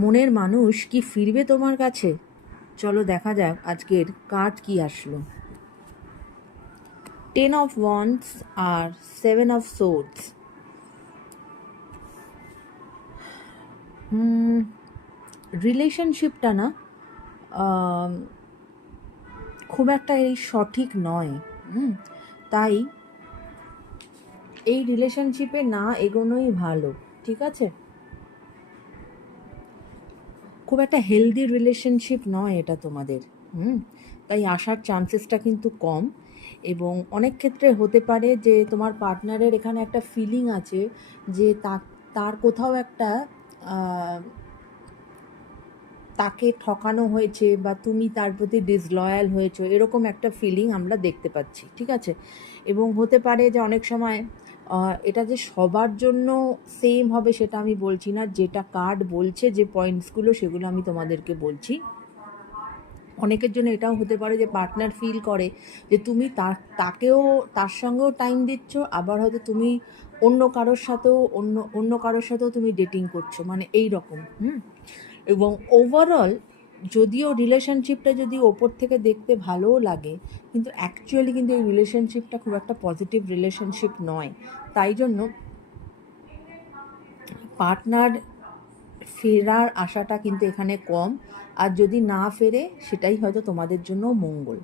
মনের মানুষ কি ফিরবে তোমার কাছে? চলো দেখা যাক আজকের কার্ড কি আসলো। 10 of Wands R 7 of Swords। রিলেশনশিপটা না খুব একটা এই সঠিক নয়। তাই এই রিলেশনশিপে না এগোনোই ভালো, ঠিক আছে? খুব একটা হেলদি রিলেশনশিপ নয় এটা তোমাদের। তাই আসার চান্সেসটা কিন্তু কম, এবং অনেক ক্ষেত্রে হতে পারে যে তোমার পার্টনারের এখানে একটা ফিলিং আছে যে তার কোথাও একটা তাকে ঠকানো হয়েছে বা তুমি তার প্রতি ডিসলয়াল হয়েছো, এরকম একটা ফিলিং আমরা দেখতে পাচ্ছি, ঠিক আছে? এবং হতে পারে যে অনেক সময় এটা যে সবার জন্য সেম হবে সেটা আমি বলছি না, যেটা কার্ড বলছে যে পয়েন্টসগুলো সেগুলো আমি তোমাদেরকে বলছি। অনেকের জন্য এটাও হতে পারে যে পার্টনার ফিল করে যে তুমি তার সঙ্গেও টাইম দিচ্ছ, আবার হয়তো তুমি অন্য কারোর সাথেও তুমি ডেটিং করছো, মানে এই রকম। এবং ওভারঅল যদিও রিলেশনশিপটা যদি ওপর থেকে দেখতে ভালোও লাগে, কিন্তু অ্যাকচুয়ালি কিন্তু এই রিলেশনশিপটা খুব একটা পজিটিভ রিলেশনশিপ নয়। তাই জন্য পার্টনার ফেরার আশাটা কিন্তু এখানে কম, আর যদি না ফেরে সেটাই হয়তো তোমাদের জন্য মঙ্গল।